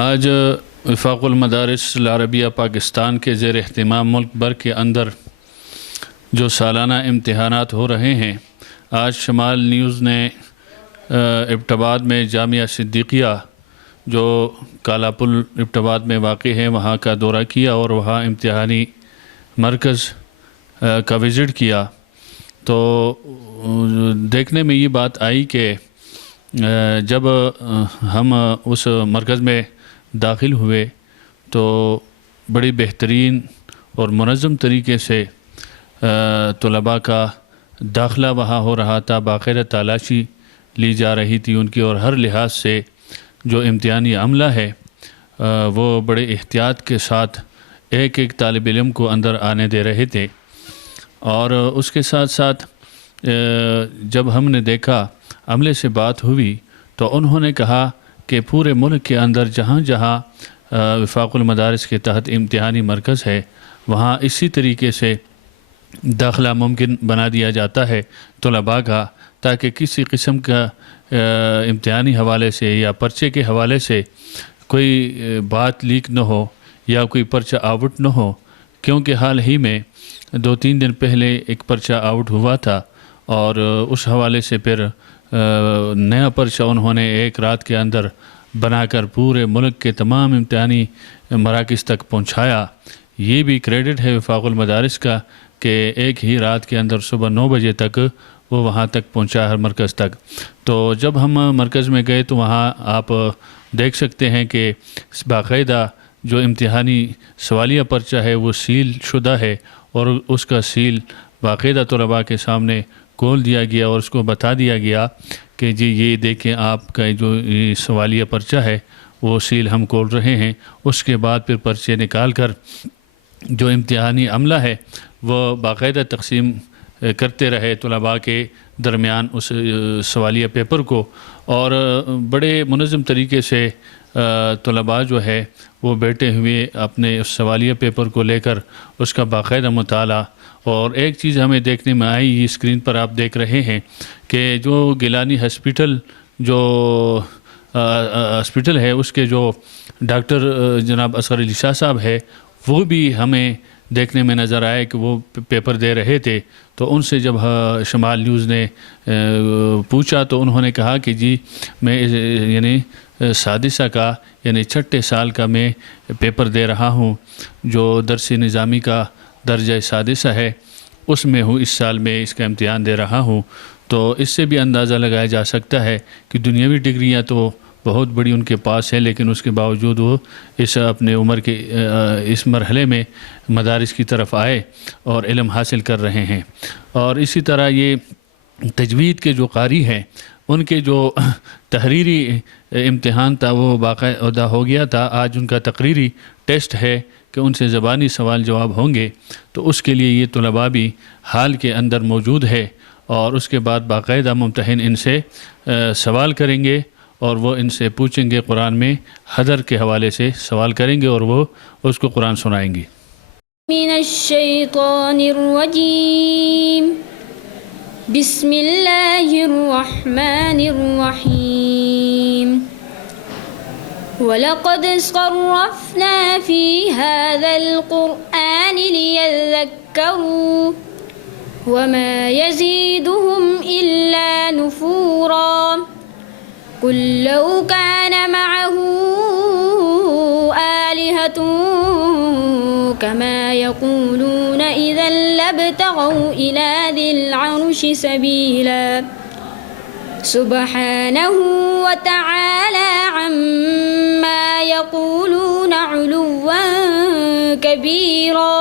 آج وفاق المدارس العربیہ پاکستان کے زیر اہتمام ملک بھر کے اندر جو سالانہ امتحانات ہو رہے ہیں، آج شمال نیوز نے ایبٹ-آباد میں جامعہ صدیقیہ جو کالا پل ایبٹ-آباد میں واقع ہے وہاں کا دورہ کیا اور وہاں امتحانی مرکز کا وزٹ کیا تو دیکھنے میں یہ بات آئی کہ جب ہم اس مرکز میں داخل ہوئے تو بڑی بہترین اور منظم طریقے سے طلباء کا داخلہ وہاں ہو رہا تھا، باقاعدہ تلاشی لی جا رہی تھی ان کی، اور ہر لحاظ سے جو امتحانی عملہ ہے وہ بڑے احتیاط کے ساتھ ایک ایک طالب علم کو اندر آنے دے رہے تھے۔ اور اس کے ساتھ ساتھ جب ہم نے دیکھا، عملے سے بات ہوئی تو انہوں نے کہا کہ پورے ملک کے اندر جہاں جہاں وفاق المدارس کے تحت امتحانی مرکز ہے وہاں اسی طریقے سے داخلہ ممکن بنا دیا جاتا ہے طلباء کا، تاکہ کسی قسم کا امتحانی حوالے سے یا پرچے کے حوالے سے کوئی بات لیک نہ ہو یا کوئی پرچہ آؤٹ نہ ہو، کیونکہ حال ہی میں 2-3 دن پہلے ایک پرچہ آؤٹ ہوا تھا اور اس حوالے سے پھر نیا پرچہ انہوں نے ایک رات کے اندر بنا کر پورے ملک کے تمام امتحانی مراکز تک پہنچایا۔ یہ بھی کریڈٹ ہے وفاق المدارس کا کہ ایک ہی رات کے اندر صبح 9 بجے تک وہ وہاں تک پہنچا ہر مرکز تک۔ تو جب ہم مرکز میں گئے تو وہاں آپ دیکھ سکتے ہیں کہ باقاعدہ جو امتحانی سوالیہ پرچہ ہے وہ سیل شدہ ہے اور اس کا سیل باقاعدہ طلباء کے سامنے کھول دیا گیا اور اس کو بتا دیا گیا کہ جی یہ دیکھیں آپ کا جو سوالیہ پرچہ ہے وہ سیل ہم کھول رہے ہیں۔ اس کے بعد پھر پرچے نکال کر جو امتحانی عملہ ہے وہ باقاعدہ تقسیم کرتے رہے طلباء کے درمیان اس سوالیہ پیپر کو، اور بڑے منظم طریقے سے طلباء جو ہے وہ بیٹھے ہوئے اپنے اس سوالیہ پیپر کو لے کر اس کا باقاعدہ مطالعہ۔ اور ایک چیز ہمیں دیکھنے میں آئی، یہ اسکرین پر آپ دیکھ رہے ہیں کہ جو گیلانی ہسپیٹل جو ہسپیٹل ہے اس کے جو ڈاکٹر جناب اصغر علی شاہ صاحب ہے وہ بھی ہمیں دیکھنے میں نظر آئے کہ وہ پیپر دے رہے تھے۔ تو ان سے جب شمال نیوز نے پوچھا تو انہوں نے کہا کہ جی میں یعنی سادسہ کا یعنی 6 سال کا میں پیپر دے رہا ہوں، جو درس نظامی کا درجہ سادسہ ہے اس میں ہوں، اس سال میں اس کا امتحان دے رہا ہوں۔ تو اس سے بھی اندازہ لگایا جا سکتا ہے کہ دنیاوی ڈگریاں تو بہت بڑی ان کے پاس ہے، لیکن اس کے باوجود وہ اس اپنے عمر کے اس مرحلے میں مدارس کی طرف آئے اور علم حاصل کر رہے ہیں۔ اور اسی طرح یہ تجوید کے جو قاری ہیں ان کے جو تحریری امتحان تھا وہ باقاعدہ ہو گیا تھا، آج ان کا تقریری ٹیسٹ ہے کہ ان سے زبانی سوال جواب ہوں گے، تو اس کے لیے یہ طلباء بھی حال کے اندر موجود ہے، اور اس کے بعد باقاعدہ ممتحن ان سے سوال کریں گے اور وہ ان سے پوچھیں گے، قرآن میں حدر کے حوالے سے سوال کریں گے اور وہ اس کو قرآن سنائیں گے۔ من الشیطان الرجیم، بسم اللہ الرحمن الرحیم، وَلَقَدْ صَرَّفْنَا فِي هَذَا الْقُرْآنِ لِيَذَّكَّرُوا وَمَا يَزِيدُهُمْ إِلَّا نُفُورًا قُلْ لَوْ كَانَ مَعَهُ آلِهَةٌ كَمَا يَقُولُونَ إِذًا لَابْتَغَوْا إِلَى ذِي الْعَرْشِ سَبِيلًا سُبْحَانَهُ وَتَعَالَى عَمَّا يَقُولُونَ عُلُوًّا كَبِيرًا۔